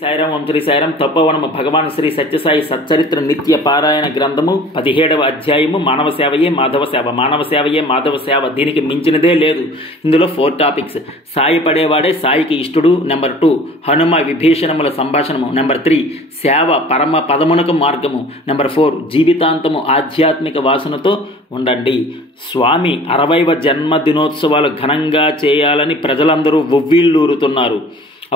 సాయిరాం ఓం శ్రీ సాయిరాం తపోవనము భగవాన్ శ్రీ సత్యసాయి సచ్చరిత్ర నిత్య పారాయణ గ్రంథము 17వ అధ్యాయము మానవ సేవయే మాధవ సేవ. మానవ సేవయే మాధవ సేవ, దీనికి మించినదే లేదు. ఇందులో 4 టాపిక్స్. సాయి పడేవాడే సాయికి ఇష్టడు. నెంబర్ 2 హనుమ విభీషణముల సంభాషణము. నెంబర్ 3 సేవ పరమ పదమునకు మార్గము. నెంబర్ 4 జీవితాంతము ఆధ్యాత్మిక వాసనతో ఉండండి. స్వామి 60వ జన్మదినోత్సవాలు ఘనంగా చేయాలని ప్రజలందరూ ఉవ్విళ్ళూరుతున్నారు.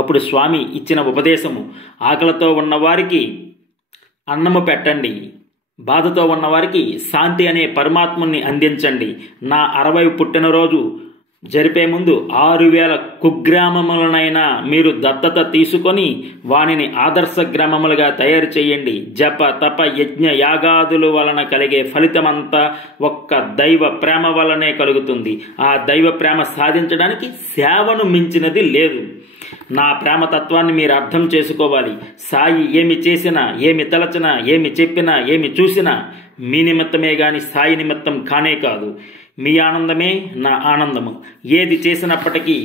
అప్పుడు స్వామి ఇచ్చిన ఉపదేశము, ఆకలితో ఉన్నవారికి అన్నము పెట్టండి, బాధతో ఉన్నవారికి శాంతి అనే పరమాత్ముని అందించండి. నా 60వ పుట్టినరోజు జరిపే ముందు 6000 కుగ్రామములనైనా మీరు దత్తత తీసుకొని వానిని ఆదర్శ గ్రామములుగా తయారు చేయండి. జప తప యజ్ఞ యాగాదుల వలన కలిగే ఫలితమంతా ఒక్క దైవ ప్రేమ వలనే కలుగుతుంది. ఆ దైవ ప్రేమ సాధించడానికి సేవను మించినది లేదు. నా ప్రేమతత్వాన్ని మీరు అర్థం చేసుకోవాలి. సాయి ఏమి చేసినా, ఏమి తలచినా, ఏమి చెప్పినా, ఏమి చూసినా మీ నిమిత్తమే గాని సాయి నిమిత్తం కానే కాదు. మీ ఆనందమే నా ఆనందము. ఏది చేసినప్పటికీ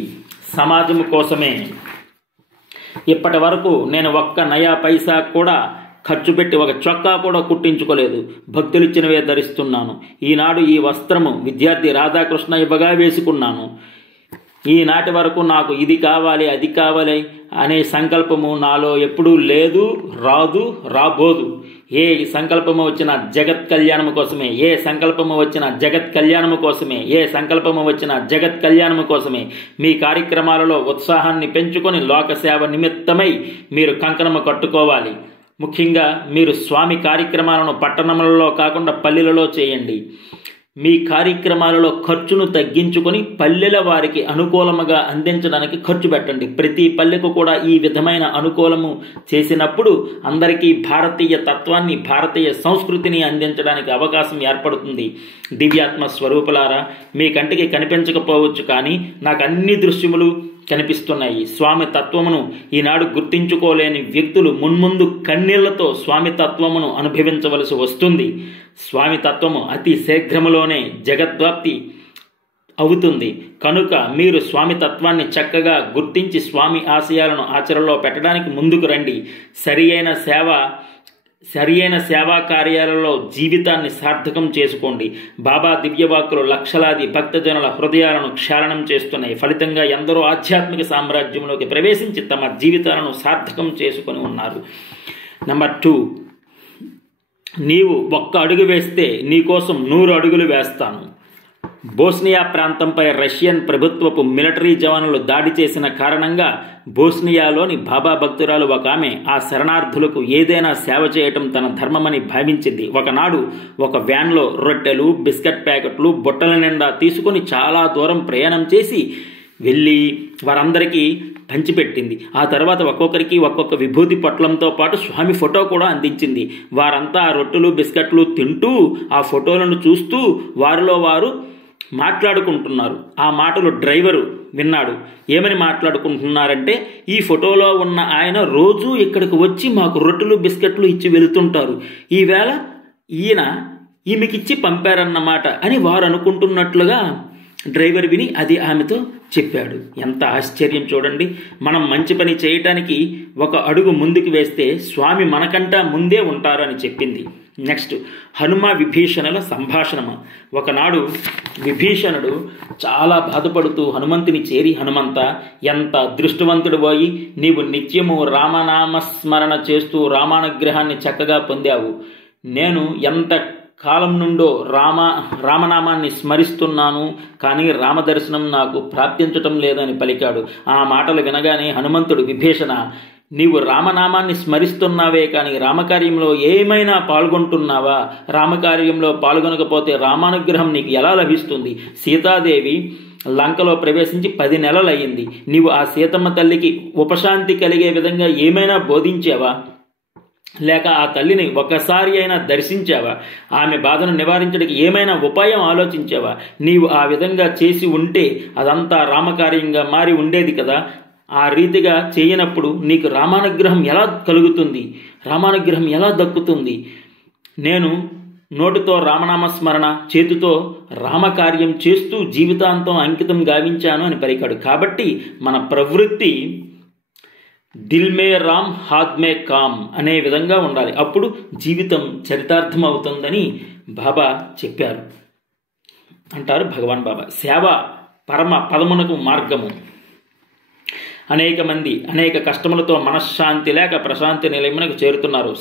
సమాజము కోసమే. ఇప్పటి వరకు నేను ఒక్క నయా పైసా కూడా ఖర్చు పెట్టి ఒక చొక్కా కూడా కుట్టించుకోలేదు. భక్తులిచ్చినవే ధరిస్తున్నాను. ఈనాడు ఈ వస్త్రము విద్యార్థి రాధాకృష్ణ ఇవ్వగా వేసుకున్నాను. ఈనాటి వరకు నాకు ఇది కావాలి అది కావాలి అనే సంకల్పము నాలో ఎప్పుడూ లేదు, రాదు, రాబోదు. ఏ సంకల్పము వచ్చిన జగత్ కళ్యాణము కోసమే, ఏ సంకల్పము వచ్చిన జగత్ కళ్యాణము కోసమే, ఏ సంకల్పము వచ్చిన జగత్ కళ్యాణము కోసమే. మీ కార్యక్రమాలలో ఉత్సాహాన్ని పెంచుకొని లోకసేవ నిమిత్తమై మీరు కంకణము కట్టుకోవాలి. ముఖ్యంగా మీరు స్వామి కార్యక్రమాలను పట్టణములలో కాకుండా పల్లెలలో చేయండి. మీ కార్యక్రమాలలో ఖర్చును తగ్గించుకొని పల్లెల వారికి అనుకూలముగా అందించడానికి ఖర్చు పెట్టండి. ప్రతి పల్లెకు కూడా ఈ విధమైన అనుకూలము చేసినప్పుడు అందరికీ భారతీయ తత్వాన్ని, భారతీయ సంస్కృతిని అందించడానికి అవకాశం ఏర్పడుతుంది. దివ్యాత్మ స్వరూపులారా, మీ కంటికి కనిపించకపోవచ్చు, కానీ నాకు అన్ని దృశ్యములు కనిపిస్తున్నాయి. స్వామి తత్వమును ఈనాడు గుర్తించుకోలేని వ్యక్తులు మున్ముందు కన్నీళ్లతో స్వామి తత్వమును అనుభవించవలసి వస్తుంది. స్వామి తత్వము అతి శీఘ్రములోనే జగద్వ్యాప్తి అవుతుంది. కనుక మీరు స్వామి తత్వాన్ని చక్కగా గుర్తించి స్వామి ఆశయాలను ఆచరణలో పెట్టడానికి ముందుకు రండి. సరియైన సేవా కార్యాలలో జీవితాన్ని సార్థకం చేసుకోండి. బాబా దివ్యవాక్కులు లక్షలాది భక్తజనుల హృదయాలను క్షాళనం చేస్తున్నాయి. ఫలితంగా ఎందరో ఆధ్యాత్మిక సామ్రాజ్యంలోకి ప్రవేశించి తమ జీవితాలను సార్థకం చేసుకొని ఉన్నారు. నెంబర్ 2 నీవు 1 అడుగు వేస్తే నీకోసం 100 అడుగులు వేస్తాను. బోస్నియా ప్రాంతంపై రష్యన్ ప్రభుత్వపు మిలిటరీ జవాన్లు దాడి చేసిన కారణంగా బోస్నియాలోని బాబా భక్తురాలు ఒక ఆమె ఆ శరణార్థులకు ఏదైనా సేవ చేయటం తన ధర్మమని భావించింది. ఒకనాడు ఒక వ్యాన్లో రొట్టెలు, బిస్కెట్ ప్యాకెట్లు బుట్టల నిండా తీసుకొని చాలా దూరం ప్రయాణం చేసి వెళ్ళి వారందరికీ పంచిపెట్టింది. ఆ తర్వాత ఒక్కొక్కరికి ఒక్కొక్క విభూతి పొట్లంతో పాటు స్వామి ఫోటో కూడా అందించింది. వారంతా ఆ రొట్టెలు బిస్కెట్లు తింటూ ఆ ఫోటోలను చూస్తూ వారిలో వారు మాట్లాడుకుంటున్నారు. ఆ మాటలు డ్రైవరు విన్నాడు. ఏమని మాట్లాడుకుంటున్నారంటే, ఈ ఫోటోలో ఉన్న ఆయన రోజూ ఇక్కడికి వచ్చి మాకు రొట్టెలు బిస్కెట్లు ఇచ్చి వెళుతుంటారు, ఈవేళ ఈయన ఈమెకిచ్చి పంపారన్నమాట అని వారు అనుకుంటున్నట్లుగా డ్రైవర్ విని అది ఆమెతో చెప్పాడు. ఎంత ఆశ్చర్యం చూడండి. మనం మంచి పని చేయటానికి 1 అడుగు ముందుకు వేస్తే స్వామి మనకంటా ముందే ఉంటారు అని చెప్పింది. నెక్స్ట్ హనుమ విభీషణుల సంభాషణము. ఒకనాడు విభీషణుడు చాలా బాధపడుతూ హనుమంతుని చేరి, హనుమంత, ఎంత అదృష్టవంతుడు పోయి నీవు నిత్యము రామనామస్మరణ చేస్తూ రామానుగ్రహాన్ని చక్కగా పొందావు. నేను ఎంత కాలం నుండో రామనామాన్ని స్మరిస్తున్నాను, కానీ రామదర్శనం నాకు ప్రాప్తించటం లేదని పలికాడు. ఆ మాటలు వినగానే హనుమంతుడు, విభీషణ, నీవు రామనామాన్ని స్మరిస్తున్నావే కానీ రామకార్యంలో ఏమైనా పాల్గొంటున్నావా? రామకార్యంలో పాల్గొనకపోతే రామానుగ్రహం నీకు ఎలా లభిస్తుంది? సీతాదేవి లంకలో ప్రవేశించి 10 నెలలయ్యింది. నీవు ఆ సీతమ్మ తల్లికి ఉపశాంతి కలిగే విధంగా ఏమైనా బోధించావా? లేక ఆ తల్లిని ఒకసారి అయినా దర్శించావా? ఆమె బాధను నివారించడానికి ఏమైనా ఉపాయం ఆలోచించావా? నీవు ఆ విధంగా చేసి ఉంటే అదంతా రామకార్యంగా మారి ఉండేది కదా. ఆ రీతిగా చేయనప్పుడు నీకు రామానుగ్రహం ఎలా కలుగుతుంది? రామానుగ్రహం ఎలా దక్కుతుంది? నేను నోటితో రామనామస్మరణ, చేతితో రామకార్యం చేస్తూ జీవితాంతం అంకితం గావించాను అని పలికాడు. కాబట్టి మన ప్రవృత్తి దిల్ మే రామ్ హాత్ మే కామ్ అనే విధంగా ఉండాలి. అప్పుడు జీవితం చరితార్థం అవుతుందని బాబా చెప్పారు అంటారు భగవాన్ బాబా. సేవ పరమ పదమునకు మార్గము. అనేక మంది అనేక కష్టములతో మనశ్శాంతి లేక ప్రశాంతి నిలయమునకు చేరుతున్నారు.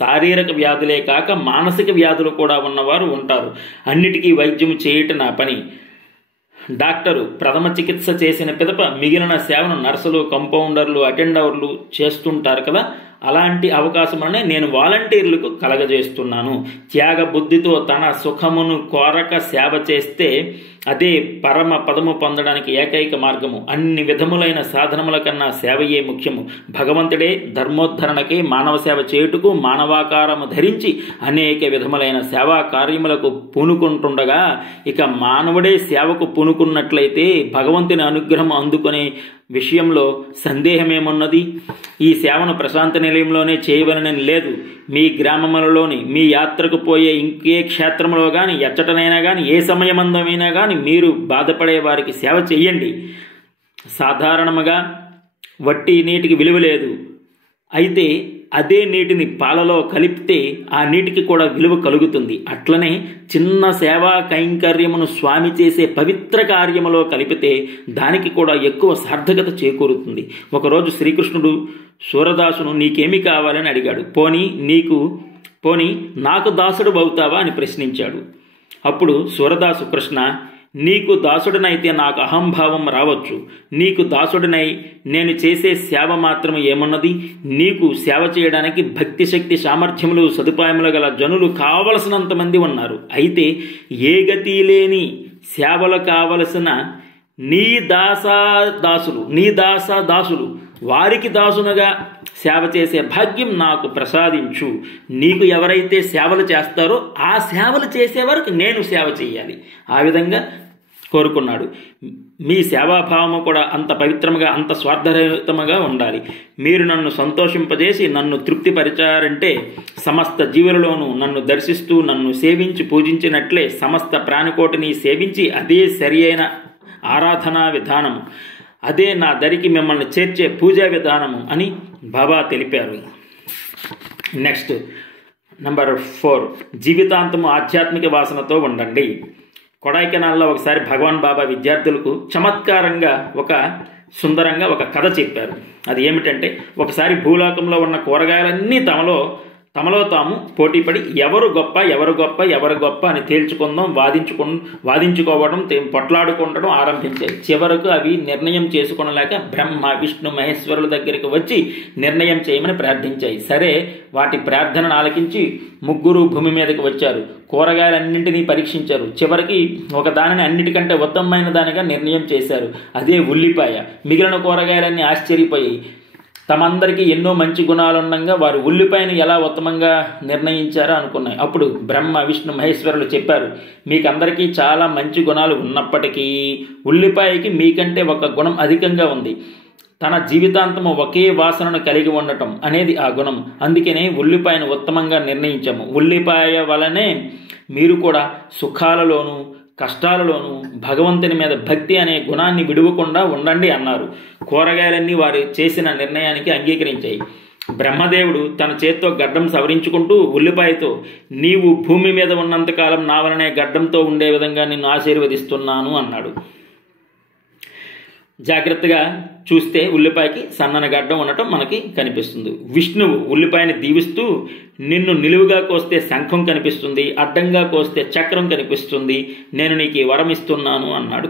శారీరక వ్యాధులే కాక మానసిక వ్యాధులు కూడా ఉన్నవారు ఉంటారు. అన్నిటికీ వైద్యం చేయటం నా పని. డాక్టరు ప్రథమ చికిత్స చేసిన పిదప మిగిలిన సేవను నర్సులు, కంపౌండర్లు, అటెండర్లు చేస్తుంటారు కదా, అలాంటి అవకాశములనే నేను వాలంటీర్లకు కలగజేస్తున్నాను. త్యాగ బుద్ధితో తన సుఖమును కోరక సేవ చేస్తే అదే పరమ పదము పొందడానికి ఏకైక మార్గము. అన్ని విధములైన సాధనముల కన్నా సేవయే ముఖ్యము. భగవంతుడే ధర్మోద్ధరణకే మానవ సేవ చేయుటకు మానవాకారము ధరించి అనేక విధములైన సేవా కార్యములకు పూనుకుంటుండగా ఇక మానవుడే సేవకు పూనుకున్నట్లయితే భగవంతుని అనుగ్రహం అందుకునే విషయంలో సందేహమేమున్నది? ఈ సేవను ప్రశాంత నిలయంలోనే చేయవలనని లేదు. మీ గ్రామములలోని, మీ యాత్రకు పోయే ఇంకే క్షేత్రంలో కానీ, ఎచ్చటనైనా కానీ, ఏ సమయమందమైనా కానీ మీరు బాధపడే వారికి సేవ చెయ్యండి. సాధారణముగా వట్టి నీటికి విలువ లేదు. అయితే అదే నీటిని పాలలో కలిపితే ఆ నీటికి కూడా విలువ కలుగుతుంది. అట్లనే చిన్న సేవా కైంకర్యమును స్వామి చేసే పవిత్ర కార్యములో కలిపితే దానికి కూడా ఎక్కువ సార్థకత చేకూరుతుంది. ఒకరోజు శ్రీకృష్ణుడు సూరదాసును నీకేమి కావాలని అడిగాడు. పోని నాకు దాసుడు అవుతావా అని ప్రశ్నించాడు. అప్పుడు సూరదాసు, కృష్ణ, నీకు దాసుడినైతే నాకు అహంభావం రావచ్చు. నీకు దాసుడినై నేను చేసే సేవ మాత్రం ఏమున్నది? నీకు సేవ చేయడానికి భక్తి, శక్తి, సామర్థ్యములు, సదుపాయములు గల జనులు కావలసినంత మంది ఉన్నారు. అయితే ఏ గతి లేని సేవలు కావలసిన నీ దాసులు వారికి దాసునుగా సేవ చేసే భాగ్యం నాకు ప్రసాదించు. నీకు ఎవరైతే సేవలు చేస్తారో ఆ సేవలు చేసే వరకు నేను సేవ చేయాలి. ఆ విధంగా కోరుకున్నాడు. మీ సేవాభావము కూడా అంత పవిత్రముగా, అంత స్వార్థరహితముగా ఉండాలి. మీరు నన్ను సంతోషింపజేసి నన్ను తృప్తిపరిచారంటే సమస్త జీవులలోనూ నన్ను దర్శిస్తూ నన్ను సేవించి పూజించినట్లే సమస్త ప్రాణికోటిని సేవించి అదే సరి అయిన ఆరాధనా విధానము, అదే నా దరికి మిమ్మల్ని చేర్చే పూజా విధానము అని బాబా తెలిపారు. నెక్స్ట్ నంబర్ 4, జీవితాంతము ఆధ్యాత్మిక వాసనతో ఉండండి. కొడైకెనాల్లో ఒకసారి భగవాన్ బాబా విద్యార్థులకు చమత్కారంగా సుందరంగా ఒక కథ చెప్పారు. అది ఏమిటంటే, ఒకసారి భూలోకంలో ఉన్న కూరగాయలన్నీ తమలో తాము పోటీపడి ఎవరు గొప్ప అని తేల్చుకుందాం, వాదించుకోవడం, పొట్లాడుకుంటడం ఆరంభించాయి. చివరకు అవి నిర్ణయం చేసుకునలేక బ్రహ్మ, విష్ణు, మహేశ్వరుల దగ్గరికి వచ్చి నిర్ణయం చేయమని ప్రార్థించాయి. సరే, వాటి ప్రార్థనను ఆలకించి ముగ్గురు భూమి మీదకి వచ్చారు. కూరగాయలన్నింటినీ పరీక్షించారు. చివరికి ఒకదానిని అన్నిటికంటే ఉత్తమమైన దానిగా నిర్ణయం చేశారు. అదే ఉల్లిపాయ. మిగిలిన కూరగాయలన్నీ ఆశ్చర్యపోయాయి. తమందరికీ ఎన్నో మంచి గుణాలుండగా వారు ఉల్లిపాయను ఎలా ఉత్తమంగా నిర్ణయించారో అనుకున్నాయి. అప్పుడు బ్రహ్మ, విష్ణు, మహేశ్వరులు చెప్పారు, మీకందరికీ చాలా మంచి గుణాలు ఉన్నప్పటికీ ఉల్లిపాయకి మీకంటే ఒక గుణం అధికంగా ఉంది. తన జీవితాంతము ఒకే వాసనను కలిగి ఉండటం అనేది ఆ గుణం. అందుకనే ఉల్లిపాయను ఉత్తమంగా నిర్ణయించాము. ఉల్లిపాయ వలనే మీరు కూడా సుఖాలలోనూ కష్టాలలోనూ భగవంతుని మీద భక్తి అనే గుణాన్ని విడువకుండా ఉండండి అన్నారు. కూరగాయలన్నీ వారు చేసిన నిర్ణయానికి అంగీకరించాయి. బ్రహ్మదేవుడు తన చేత్తో గడ్డం సవరించుకుంటూ ఉల్లిపాయతో, నీవు భూమి మీద ఉన్నంతకాలం నా వలనే గడ్డంతో ఉండే విధంగా నిన్ను ఆశీర్వదిస్తున్నాను అన్నాడు. జాగ్రత్తగా చూస్తే ఉల్లిపాయకి సన్నని గడ్డం ఉండటం మనకి కనిపిస్తుంది. విష్ణువు ఉల్లిపాయని దీవిస్తూ, నిన్ను నిలువుగా కోస్తే శంఖం కనిపిస్తుంది, అడ్డంగా కోస్తే చక్రం కనిపిస్తుంది, నేను నీకు ఈ వరం ఇస్తున్నాను అన్నాడు.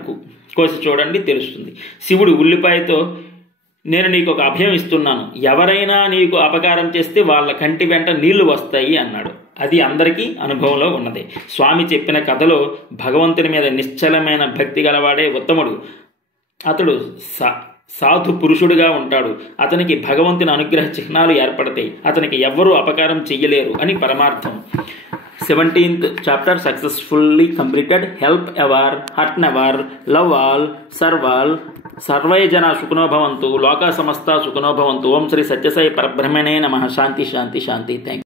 కోసి చూడండి తెలుస్తుంది. శివుడు ఉల్లిపాయతో, నేను నీకు ఒక అభయం ఇస్తున్నాను, ఎవరైనా నీకు అపకారం చేస్తే వాళ్ళ కంటి వెంట నీళ్లు వస్తాయి అన్నాడు. అది అందరికీ అనుభవంలో ఉన్నదే. స్వామి చెప్పిన కథలో భగవంతుని మీద నిశ్చలమైన భక్తి గలవాడే ఉత్తముడు. అతడు సాధు పురుషుడిగా ఉంటాడు. అతనికి భగవంతుని అనుగ్రహ చిహ్నాలు ఏర్పడతాయి. అతనికి ఎవ్వరూ అపకారం చెయ్యలేరు అని పరమార్థం. 17th chapter successfully completed. Help ever, hurt never, love all, serve all, survey జన సుఖనో భవంతు, లోకా సమస్త సుఖనో భవంతు. ఓం శ్రీ సత్యసాయి పరబ్రహ్మణే నమః. శాంతి శాంతి శాంతి. Thank you.